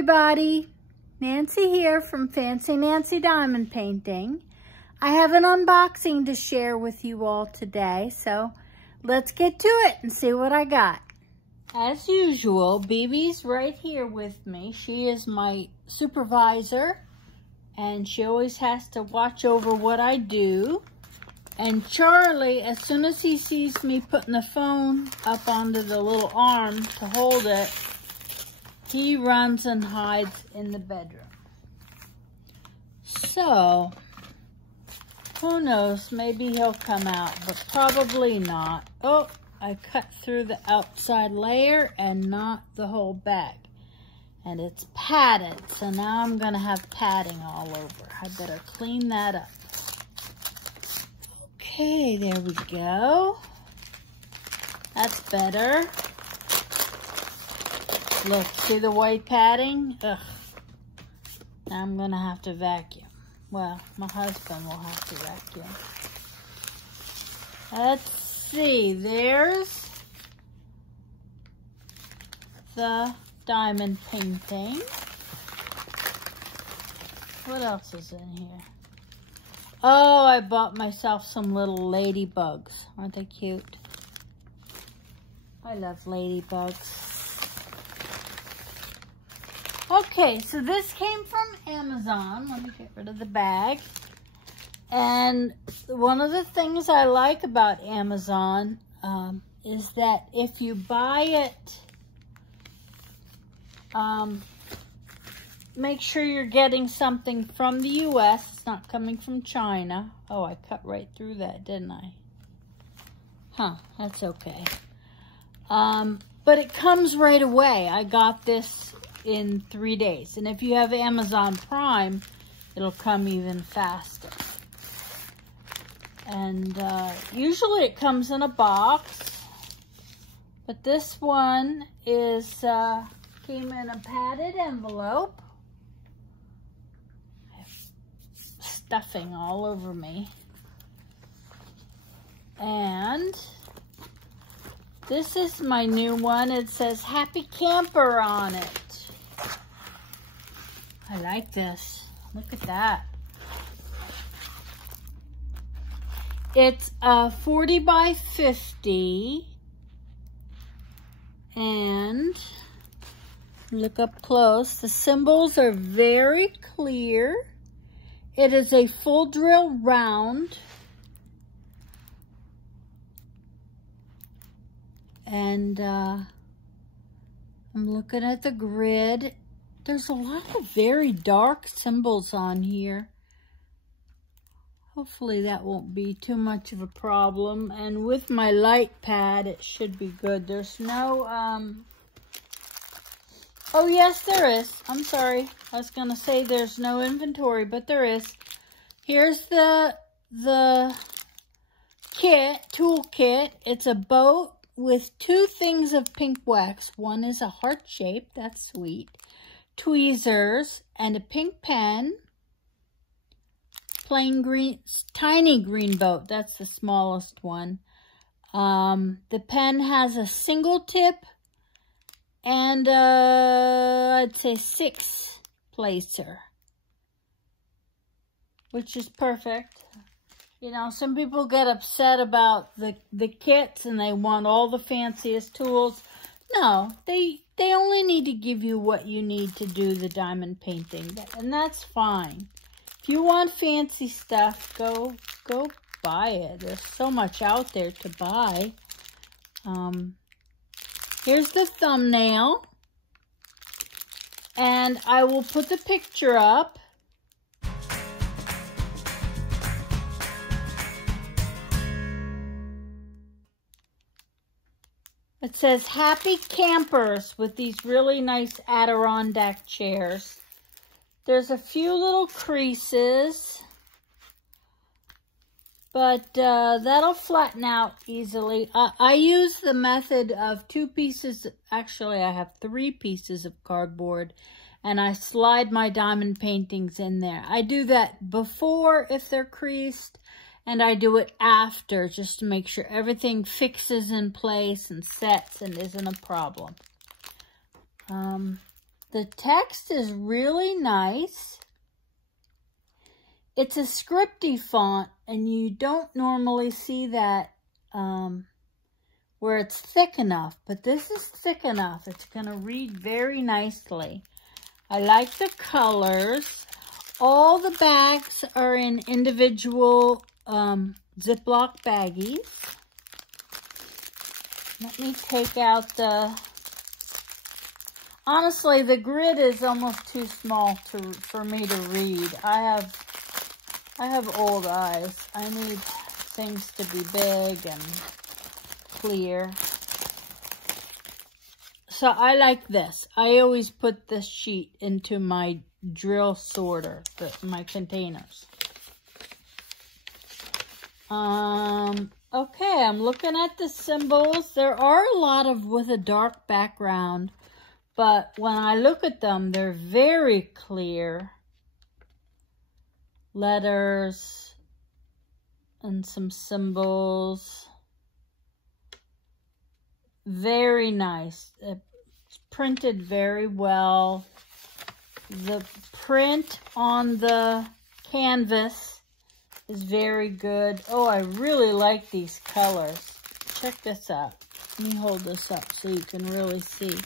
everybody, Nancy here from Fancy Nancy Diamond Painting. I have an unboxing to share with you all today, so let's get to it and see what I got. As usual, BB's right here with me. She is my supervisor and she always has to watch over what I do. And Charlie, as soon as he sees me putting the phone up onto the little arm to hold it, he runs and hides in the bedroom. So, who knows, maybe he'll come out, but probably not. Oh, I cut through the outside layer and not the whole bag. And it's padded, so now I'm gonna have padding all over. I better clean that up. Okay, there we go. That's better. Look, see the white padding? Ugh. Now I'm gonna have to vacuum. Well, my husband will have to vacuum. Let's see, there's the diamond painting. What else is in here? Oh, I bought myself some little ladybugs. Aren't they cute? I love ladybugs. Okay, so this came from Amazon. Let me get rid of the bag. And one of the things I like about Amazon is that if you buy it, make sure you're getting something from the U.S. It's not coming from China. Oh, I cut right through that, didn't I? Huh, that's okay. But it comes right away. I got this in 3 days. And if you have Amazon Prime, it'll come even faster. And usually it comes in a box. But this one is came in a padded envelope. I have stuffing all over me. And this is my new one. It says Happy Camper on it. I like this. Look at that. It's 40 by 50. And look up close. The symbols are very clear. It is a full drill round. And I'm looking at the grid. There's a lot of very dark symbols on here. Hopefully that won't be too much of a problem. And with my light pad, it should be good. There's no, oh yes, there is. I'm sorry. I was gonna say there's no inventory, but there is. Here's the kit, toolkit. It's a boat with 2 things of pink wax. One is a heart shape, that's sweet. Tweezers and a pink pen. Plain green, tiny green boat. That's the smallest one. The pen has a single tip and I'd say 6 placer, which is perfect. You know, some people get upset about the kits and they want all the fanciest tools. No, they only need to give you what you need to do the diamond painting, and that's fine. If you want fancy stuff, go buy it. There's so much out there to buy. Here's the thumbnail, and I will put the picture up. It says Happy Campers with these really nice Adirondack chairs. There's a few little creases, but that'll flatten out easily. I use the method of 2 pieces, actually I have 3 pieces of cardboard, and I slide my diamond paintings in there. I do that before if they're creased, and I do it after just to make sure everything fixes in place and sets and isn't a problem. The text is really nice. It's a scripty font, and you don't normally see that where it's thick enough, but this is thick enough. It's going to read very nicely. I like the colors. All the bags are in individual Ziploc baggies. Let me take out the... Honestly, the grid is almost too small for me to read. I have old eyes. I need things to be big and clear. So I like this. I always put this sheet into my drill sorter, my containers. Okay, I'm looking at the symbols. There are a lot of with a dark background, but when I look at them, they're very clear. Letters and some symbols. Very nice. It's printed very well. The print on the canvas is very good. Oh, I really like these colors. Check this out. Let me hold this up so you can really see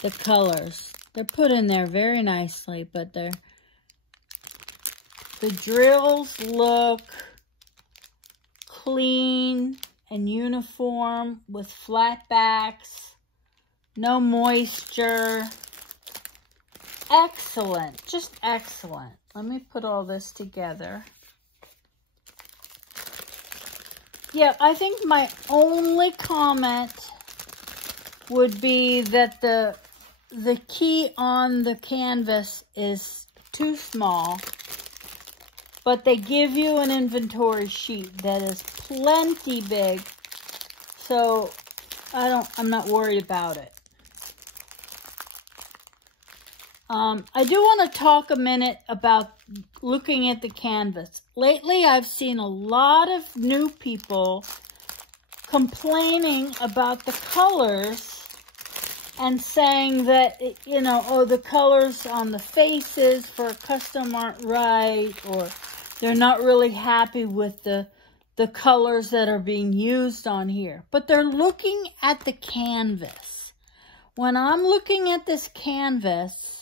the colors. They're put in there very nicely, but the drills look clean and uniform with flat backs, no moisture. Excellent, just excellent. Let me put all this together. Yeah, I think my only comment would be that the key on the canvas is too small, but they give you an inventory sheet that is plenty big, so I'm not worried about it. I do want to talk a minute about looking at the canvas. Lately, I've seen a lot of new people complaining about the colors and saying that, you know, oh, the colors on the faces for custom aren't right, or they're not really happy with the colors that are being used on here. But they're looking at the canvas. When I'm looking at this canvas,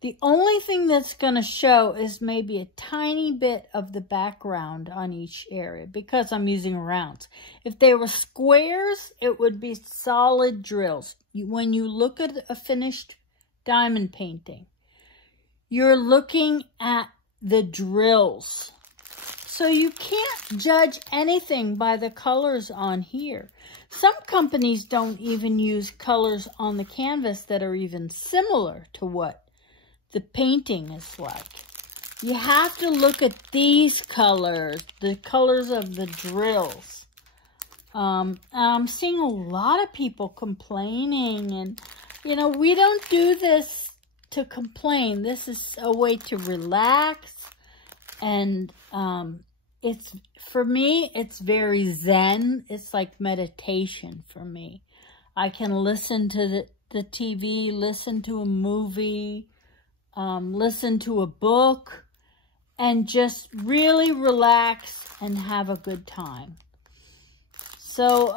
the only thing that's going to show is maybe a tiny bit of the background on each area because I'm using rounds. If they were squares, it would be solid drills. When you look at a finished diamond painting, you're looking at the drills. So you can't judge anything by the colors on here. Some companies don't even use colors on the canvas that are even similar to what the painting is like. You have to look at these colors, the colors of the drills. And I'm seeing a lot of people complaining, and you know, we don't do this to complain. This is a way to relax, and it's, for me, it's very zen. It's like meditation for me. I can listen to the TV, listen to a movie, listen to a book, and just really relax and have a good time. So,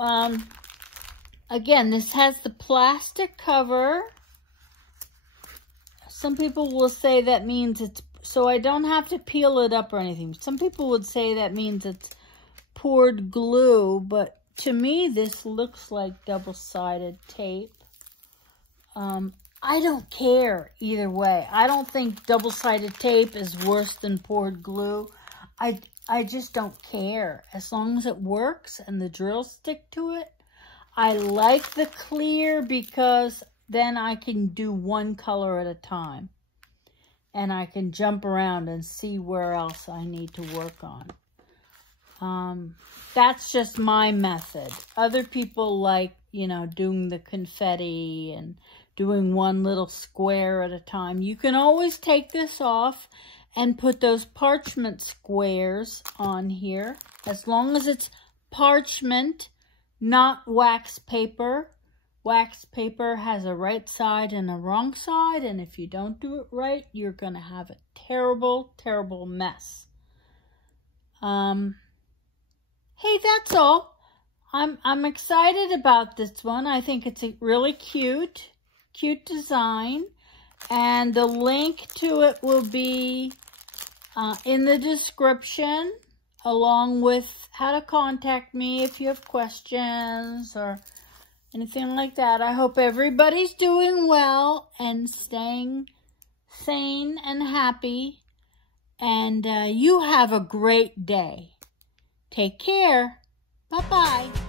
again, this has the plastic cover. Some people will say that means it's, so I don't have to peel it up or anything. Some people would say that means it's poured glue, but to me, this looks like double-sided tape. I don't care either way. I don't think double-sided tape is worse than poured glue. I just don't care. As long as it works and the drills stick to it. I like the clear because then I can do one color at a time. And I can jump around and see where else I need to work on. That's just my method. Other people like, you know, doing the confetti and doing one little square at a time. You can always take this off and put those parchment squares on here. As long as it's parchment, not wax paper, wax paper has a right side and a wrong side, and if you don't do it right, you're going to have a terrible, terrible mess. Hey, that's all. I'm excited about this one. I think it's a really cute design, and the link to it will be in the description, along with how to contact me if you have questions or anything like that. I hope everybody's doing well and staying sane and happy, and you have a great day. Take care. Bye-bye.